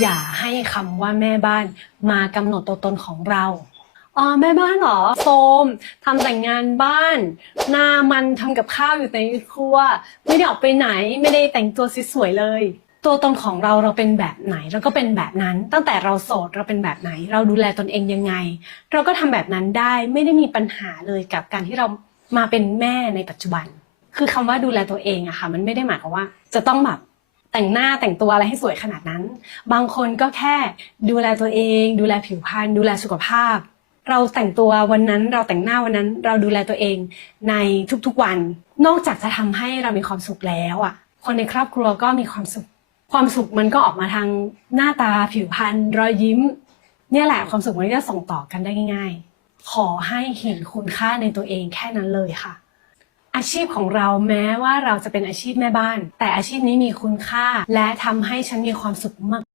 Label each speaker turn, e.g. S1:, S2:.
S1: อย่าให้คำว่าแม่บ้านมากำหนดตัวตนของเราอ๋อแม่บ้านเหรอโฟมทำแต่งงานบ้าน หน้ามันทำกับข้าวอยู่ในครัว ไม่ได้ออกไปไหนไม่ได้แต่งตัวสวยๆเลย ตัวตนของเราเราเป็นแบบไหนเราก็เป็นแบบนั้น ตั้งแต่เราโสดเราเป็นแบบไหน เราดูแลตนเองยังไง เราก็ทำแบบนั้นได้ไม่ได้มีปัญหาเลยกับการที่เรามาเป็นแม่ในปัจจุบัน คือคำว่าดูแลตัวเองอะค่ะ มันไม่ได้หมายความว่า จะต้องแบบ แต่งหน้าแต่งตัวอะไรให้สวยขนาดนั้น บางคนก็แค่ดูแลตัวเอง ดูแลผิวพรรณดูแลสุขภาพ เราแต่งตัววันนั้นเราแต่งหน้าวันนั้นเราดูแลตัวเองในทุกๆวัน นอกจากจะทำให้เรามีความสุขแล้วอะคนในครอบครัวก็มีความสุข ความสุขมันก็ออกมาทางหน้าตาผิวพรรณรอยยิ้ม เนี่ยแหละความสุขมันก็จะส่งต่อกันได้ง่าย ๆ ขอให้เห็นคุณค่าในตัวเองแค่นั้นเลยค่ะ อาชีพของเราแม้ว่าเราจะเป็นอาชีพแม่บ้าน แต่อาชีพนี้มีคุณค่า และทำให้ฉันมีความสุขมาก